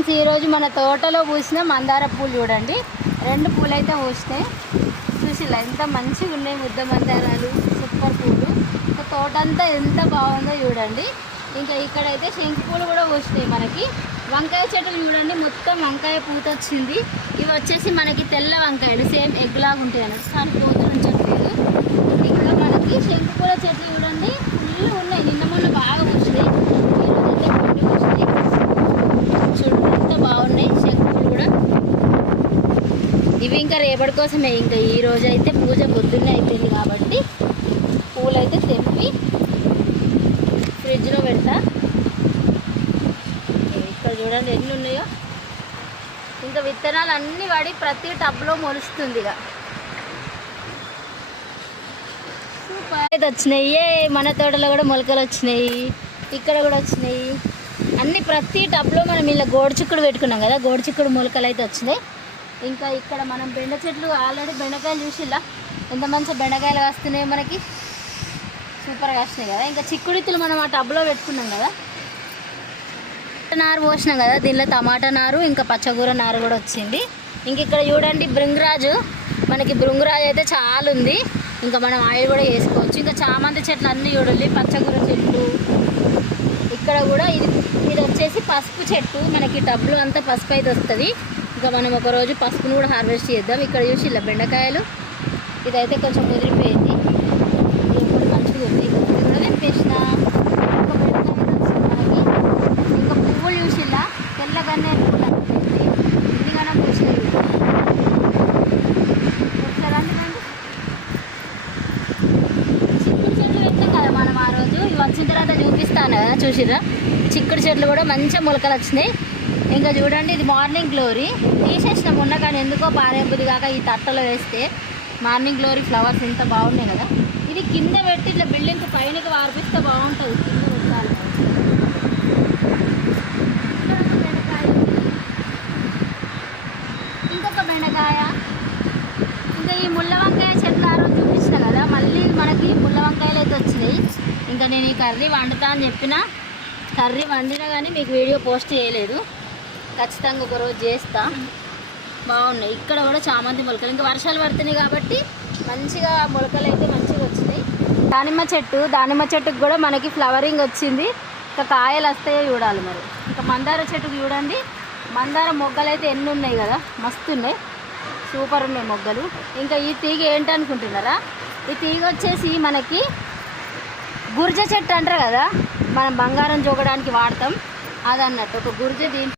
Friends, ఈరోజు మన తోటలో పూసిన మందార పూలు చూడండి. 2 పూలు అయితే పూసినాయి. చూసిలా ఎంత మంచిగా ఉన్నాయి ముద్ద మందారాలు, సూపర్ పూలు. తోట అంతా ఎంత బాగుందో చూడండి. ఇంకా ఇక్కడైతే శంకు పూలు కూడా పూసినాయి. మనకి వంకాయ చెట్లు చూడండి, మొత్తం వంకాయ పూత వచ్చింది. ఇవి వచ్చేసి మనకి తెల్ల వంకాయలు, సేమ్ ఎగ్ లాగా ఉంటాయి అన్నట్టు, కానీ పూత ఉంచట్లేదు. ఇంకా మనకి శంకు పూల చెట్లు చూడండి ఫుల్ ఉన్నాయి. నిన్న మొన్న బాగా పూసినాయి, ఈరోజైతే కొన్ని పూసినాయి. చూడండి ఎంత బాగున్నాయి శంకులు కూడా. ఇవి ఇంకా రేపటి కోసమే. ఇంకా ఈ రోజు అయితే పూజ పొద్దున్నే అయిపోయింది కాబట్టి పూలైతే తెంపి ఫ్రిడ్జ్లో పెడతా. ఇక్కడ చూడండి ఎన్ని ఉన్నాయో. ఇంకా విత్తనాలు అన్నీ పడి ప్రతి టబ్లో మొలుస్తుంది. ఇక సూపర్ అయితే వచ్చినాయి. మన తోటలో కూడా మొలకలు వచ్చినాయి, ఇక్కడ కూడా వచ్చినాయి. అన్నీ ప్రతి టబ్లో మనం ఇలా గోడుచిక్కుడు పెట్టుకున్నాం కదా, గోడుచిక్కుడు మొలకలు అయితే వచ్చినాయి. ఇంకా ఇక్కడ మనం బెండ చెట్లు ఆల్రెడీ బెండకాయలు చూసిలా ఎంత మంచిగా బెండకాయలు వస్తున్నాయి మనకి, సూపర్గా వస్తున్నాయి కదా. ఇంకా చిక్కుడిత్తులు మనం ఆ టబ్లో పెట్టుకున్నాం కదా, నారు పోసినాం కదా, దీనిలో టమాటా నారు ఇంకా పచ్చగూర నారు కూడా వచ్చింది. ఇంక ఇక్కడ చూడండి భృంగరాజు, మనకి భృంగరాజు అయితే చాలా ఉంది. ఇంకా మనం ఆయిల్ కూడా వేసుకోవచ్చు. ఇంకా చామంతి చెట్లు అన్నీ చూడండి, పచ్చగూర చెట్లు. ఇక్కడ కూడా ఇది వచ్చేసి పసుపు చెట్టు, మనకి టబ్లో అంతా పసుపు అయితే వస్తుంది. ఇంకా మనం ఒకరోజు పసుపును కూడా హార్వెస్ట్ చేద్దాం. ఇక్కడ చూసి ఇలా బెండకాయలు, ఇదైతే కొంచెం ముదిరిపోయింది, ఇది కూడా మంచిగా ఉంది. ఇది కూడా తెంపేసిన ఒక బెండకాయ వచ్చింది మనకి. ఇంకా పువ్వులు చూసి ఇలా తెల్లగానే ఇదిగానే పూసినాయి. చిక్కుడు చెట్లు పెట్టాం కదా మనం ఆ రోజు, ఇవి వచ్చిన తర్వాత చూపిస్తాను కదా, చూసిరా చిక్కుడు చెట్లు కూడా మంచిగా మొలకలు వచ్చినాయి. ఇంకా చూడండి ఇది మార్నింగ్ గ్లోరీ, తీసేసిన మొన్న, కానీ ఎందుకో పారేబుద్ది కాక ఈ తట్టలో వేస్తే మార్నింగ్ గ్లోరీ ఫ్లవర్స్ ఎంత బాగున్నాయి కదా. ఇది కింద పెట్టి ఇట్లా బిల్డింగ్ పైనకి వార్పిస్తే బాగుంటుంది, కింద పెట్టాలి. బెండకాయ, ఇంకొక బెండకాయ. ఇంకా ఈ ముళ్ళ వంకాయ చెట్లు ఆ రోజు చూపించిన కదా, మళ్ళీ మనకి ముళ్ళ వంకాయలు అయితే వచ్చినాయి. ఇంకా నేను ఈ కర్రీ వండుతా అని చెప్పిన, కర్రీ వండినా కానీ మీకు వీడియో పోస్ట్ చేయలేదు. ఖచ్చితంగా ఒకరోజు చేస్తా. బాగున్నాయి. ఇక్కడ కూడా చామంతి మొలకలు, ఇంకా వర్షాలు పడుతున్నాయి కాబట్టి మంచిగా మొలకలు అయితే మంచిగా వచ్చినాయి. దానిమ్మ చెట్టుకు కూడా మనకి ఫ్లవరింగ్ వచ్చింది. ఇంకా కాయలు వస్తాయో చూడాలి మరి. ఇంకా మందార చెట్టుకు చూడండి, మందార మొగ్గలు అయితే ఎన్ని ఉన్నాయి కదా, మస్తు ఉన్నాయి, సూపర్ ఉన్నాయి మొగ్గలు. ఇంకా ఈ తీగ ఏంటనుకుంటున్నారా, ఈ తీగ వచ్చేసి మనకి గుర్జ చెట్టు అంటారు కదా, మనం బంగారం జోగడానికి వాడతాం అదన్నట్టు. ఒక గుర్జ దీంట్లో